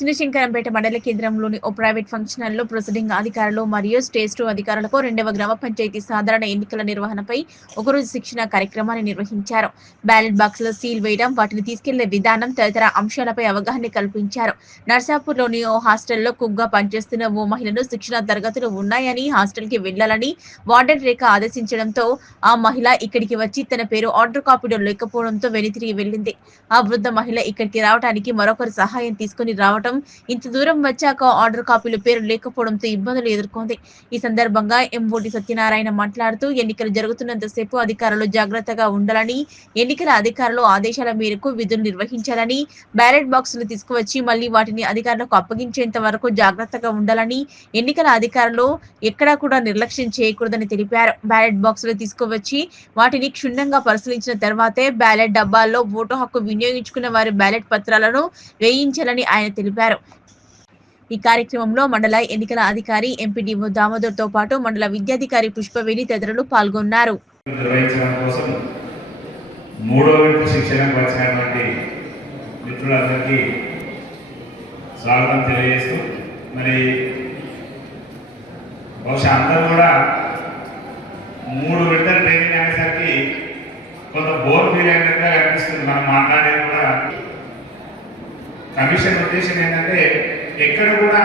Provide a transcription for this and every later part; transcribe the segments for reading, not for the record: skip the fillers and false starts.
చిన్నశంకరంపేట మండల కేంద్రంలోని ఓ private function హాల్లో ప్రొసీడింగ్ అధికారులు మరియు స్టేజ్ 2 అధికారులకు 2వ గ్రామ పంచాయతీ సాధారణ ఎన్నికల నిర్వహణపై ఒకరోజు శిక్షణ కార్యక్రమాన్ని నిర్వహించారు. బ్యాలెట్ బాక్సులో సీల్ వేయడం, వాటిని తీసుకెళ్లే విధానం తదితర అంశాలపై అవగాహన కల్పించారు. నర్సాపూర్లోని ఓ హాస్టల్లో కుక్గా పనిచేస్తున్న ఓ మహిళను శిక్షణ తరగతులు ఉన్నాయని, హాస్టల్కి వెళ్లాలని వార్డెన్ రేఖ ఆదేశించడంతో ఆ మహిళ ఇక్కడికి వచ్చి తన పేరు ఆర్డర్ కాపీలో లేకపోవడంతో వెనుతిరిగి వెళ్లింది. ఆ వృద్ధ మహిళ ఇక్కడికి రావడానికి మరొకరి సహాయం తీసుకుని రావడం, ఇంత దూరం వచ్చాక ఆర్డర్ కాపీలో పేరు లేకపోవడంతో ఇబ్బందులు ఎదుర్కొంది. ఈ సందర్భంగా ఎంఓడి సత్యనారాయణ మాట్లాడుతూ ఎన్నికలు జరుగుతున్నంతసేపు అధికారులు జాగ్రత్తగా ఉండాలని, ఎన్నికల అధికారులు ఆదేశాల మేరకు విధులు నిర్వహించాలని, బ్యాలెట్ బాక్సులు తీసుకువచ్చి మళ్లీ వాటిని అధికారులకు అప్పగించేంత వరకు జాగ్రత్తగా ఉండాలని, ఎన్నికల అధికారులు ఎక్కడా కూడా నిర్లక్ష్యం చేయకూడదని తెలిపారు. బ్యాలెట్ బాక్సులు తీసుకువచ్చి వాటిని క్షుణ్ణంగా పరిశీలించిన తర్వాతే బ్యాలెట్ డబ్బాల్లో ఓటు హక్కు వినియోగించుకున్న వారి బ్యాలెట్ పత్రాలను వేయించాలని ఆయన తెలిపారు. ఈ కార్యక్రమంలో మండల ఎన్నికల అధికారి ఎంపీడీఓ దామోదర్ తో పాటు మండల విద్యాధికారి పుష్పవేణి తదితరులు పాల్గొన్నారు. స్వాగతం తెలియజేస్తూ మరి బహుశా అందరూ కూడా 3 విడతల ట్రైనింగ్ అనేసరికి కొంత బోర్ ఫీల్ అయినట్టుగా అనిపిస్తుంది. మనం మాట్లాడేది కూడా కమిషన్ ఉద్దేశం ఏంటంటే ఎక్కడ కూడా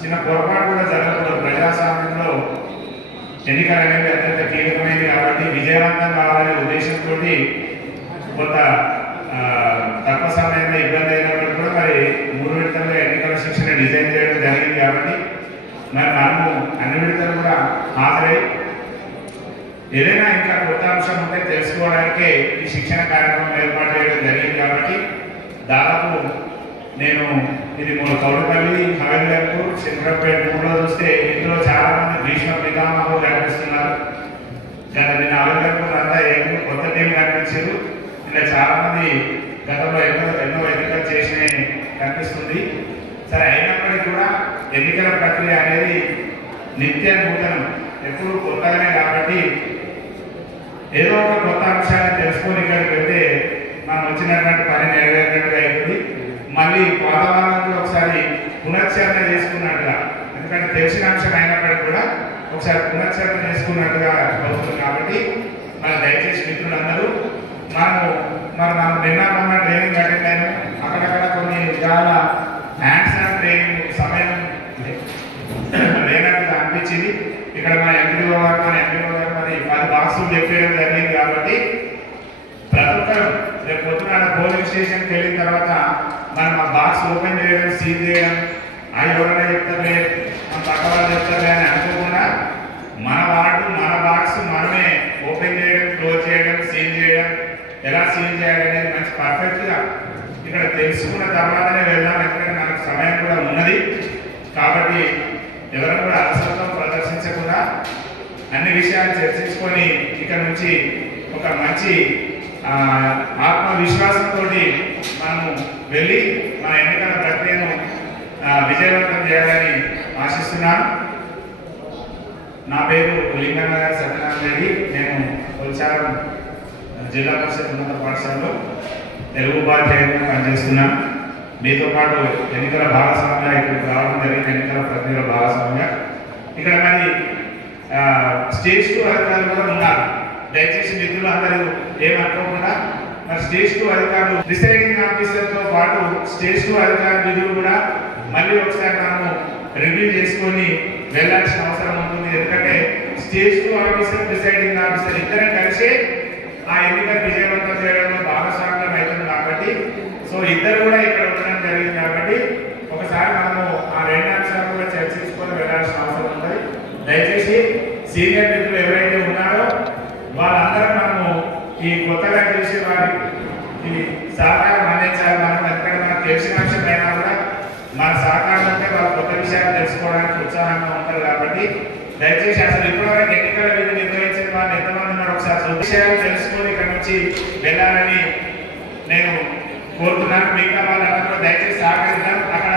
చిన్న పొరపాటు కూడా జరగకూడదు. ప్రజాస్వామ్యంలో ఎన్నికలు అనేవి అత్యంత కీలకమైనవి కాబట్టి విజయవంతం కావాలనే ఉద్దేశంతో కొంత తక్కువ సమయంలో ఇబ్బంది అయినప్పుడు కూడా మరి 3 విడతల్లో ఎన్నికల శిక్షణ డిజైన్ చేయడం జరిగింది. కాబట్టి మరి మనము అన్ని విడతలు కూడా హాజరై ఏదైనా ఇంకా కొత్త అంశం ఉంటే తెలుసుకోవడానికే ఈ శిక్షణ కార్యక్రమం ఏర్పాటు చేయడం జరిగింది. కాబట్టి దాదాపు నేను ఇది కౌడపల్లి, హవేలీపూర్, శంకరంపేట 3లో చూస్తే ఇందులో చాలా మంది భీష్మ పితామహులు కనిపిస్తున్నారు. గత నేను హవేలీపూర్ అంతా కొత్త టీం కనిపించారు. ఇంకా చాలా మంది గతంలో ఎన్నో ఎన్నికలు చేసిన కనిపిస్తుంది. సరే, అయినప్పటికీ కూడా ఎన్నికల ప్రక్రియ అనేది నిత్య నూతనం, ఎప్పుడు కొత్తగానే. కాబట్టి ఏదో ఒక కొత్త అంశాన్ని తెలుసుకొని ఇక్కడికి వెళ్తే మనం వచ్చినటువంటి పని నెరవేరినట్టుగా అవుతుంది. మళ్ళీ వాతావరణంలో ఒకసారి పునశ్చరణ చేసుకున్నట్టుగా, ఎందుకంటే తెలిసిన అంశం అయినప్పటికీ కూడా ఒకసారి పునశ్చరణ చేసుకున్నట్టుగా అవుతుంది. కాబట్టి మరి దయచేసి మిత్రులందరూ మనం నిన్న ట్రైనింగ్ అటెండ్ అయినా అక్కడక్కడ కొన్ని చాలా హ్యాండ్స్ ఆన్ ట్రైనింగ్ సమయం లేనట్టుగా అనిపించింది. ఇక్కడ మన ఎంపీఓ గారు మరి 10 బాక్సులు చెప్పేయడం జరిగింది. కాబట్టి ప్రతి ఒక్కరు రేపు పొద్దున పోలింగ్ స్టేషన్కి వెళ్ళిన తర్వాత మనం ఆ బాక్స్ ఓపెన్ చేయడం, సీల్ చేయడం, అవి ఎవరైనా చెప్తారే, మన పక్క వాళ్ళు చెప్తారే అని అనుకోకుండా మన వార్డు, మన బాక్స్ మనమే ఓపెన్ చేయడం, క్లోజ్ చేయడం, సీల్ చేయడం, ఎలా సీల్ చేయాలనేది మంచి పర్ఫెక్ట్గా ఇక్కడ తెలుసుకున్న తర్వాతనే వెళ్దాం. ఎందుకంటే మనకు సమయం కూడా ఉన్నది. కాబట్టి ఎవరైనా కూడా అలసత్వం ప్రదర్శించకుండా అన్ని విషయాలు చర్చించుకొని ఇక్కడ నుంచి ఒక మంచి ఆత్మవిశ్వాసంతో మనము వెళ్ళి మన ఎన్నికల ప్రక్రియను విజయవంతం చేయాలని ఆశిస్తున్నాను. నా పేరు లింగనగర్ సత్యనారాయణ రెడ్డి. నేను కొల్చారం జిల్లా పరిషత్ ఉన్నత పాఠశాలలో తెలుగు ఉపాధ్యాయులుగా పనిచేస్తున్నాను. మీతో పాటు ఎన్నికల భాగస్వామిగా ఇక్కడికి రావడం జరిగింది. ఎన్నికల ప్రక్రియలో భాగస్వామిగా ఇక్కడ మరి స్టేజ్ 2 అధికారులు కూడా ఉన్నారు. దయచేసి మిత్రులు అందరూ ఏమనుకోకుండా మరి స్టేజ్ 2 అధికారులు ప్రిసైడింగ్ ఆఫీసర్తో పాటు స్టేజ్ 2 అధికారుల విధులు కూడా మళ్ళీ ఒకసారి మనము రివ్యూ చేసుకొని వెళ్ళాల్సిన అవసరం ఉంటుంది. ఎందుకంటే స్టేజ్ 2 ఆఫీసర్, ప్రిసైడింగ్ ఆఫీసర్ ఇద్దరం కలిసి ఆ ఎన్నికలు విజయవంతం చేయడంలో భాగస్వామ్యం అవుతుంది. కాబట్టి ఇద్దరు కూడా ఇక్కడ ఉండడం జరిగింది. కాబట్టి ఒకసారి మనము ఆ 2 అంశాలు కూడా చర్చించుకొని వెళ్ళాల్సిన అవసరం ఉంటుంది. దయచేసి సీనియర్ మిత్రులు ఎవరైతే ఉన్నారో వాళ్ళందరూ మనము ఈ కొత్తగా చేసే వారికి సహకారం అందించాలి. ఎందుకంటే మనకు తెలిసిన అంశం అయినా కూడా మన సహకారం ఉంటే వాళ్ళు కొత్త విషయాలు తెలుసుకోవడానికి ఉత్సాహంగా ఉంటారు. కాబట్టి దయచేసి అసలు ఇప్పటివరకు ఎన్నికల విధి నిర్వహించిన వాళ్ళు ఎంతమంది ఉన్నారు ఒకసారి విషయాలు తెలుసుకొని ఇక్కడ నుంచి వెళ్ళాలని నేను కోరుతున్నాను. మిగతా వాళ్ళందరూ దయచేసి సహకరిద్దాం. అక్కడ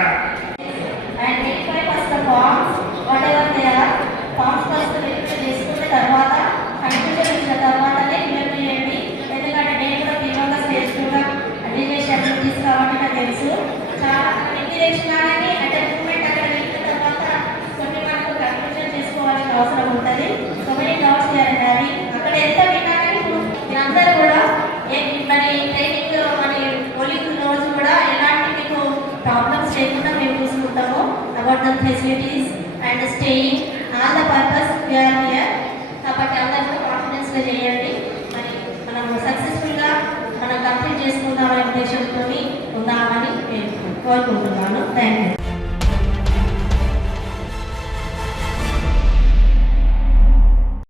చేసుకున్న తర్వాత కన్ఫ్యూజన్ ఇచ్చిన తర్వాతనే క్లియర్ చేయండి. ఎందుకంటే నేను కూడా తీవ్రంగా స్టేజ్ 2గా అన్ని విషయాలు తీసుకురావడం నాకు తెలుసు. చాలా మంది చేసినారని అంటే మూమెంట్ అక్కడ వెళ్ళిన తర్వాత కొన్ని మనకు కన్ఫ్యూజన్ చేసుకోవాల్సిన అవసరం ఉంటుంది. సో మెనీ డౌట్స్ అవి అక్కడ ఎంత విన్నారని మీరందరూ కూడా మరి ట్రైనింగ్ మరి పోలింగ్ రోజు కూడా ఎలాంటి మీకు ప్రాబ్లమ్స్ లేకుండా మేము చూసుకుంటాము. About the facilities and staying all the purpose we are here. కాబట్టి అందరూ కాన్ఫిడెన్స్గా చేయండి. మరి మనం సక్సెస్ఫుల్గా మనం కంప్లీట్ చేసుకుందామనే ఉద్దేశంతో ఉన్నామని నేను కోరుకుంటున్నాను. Thank you.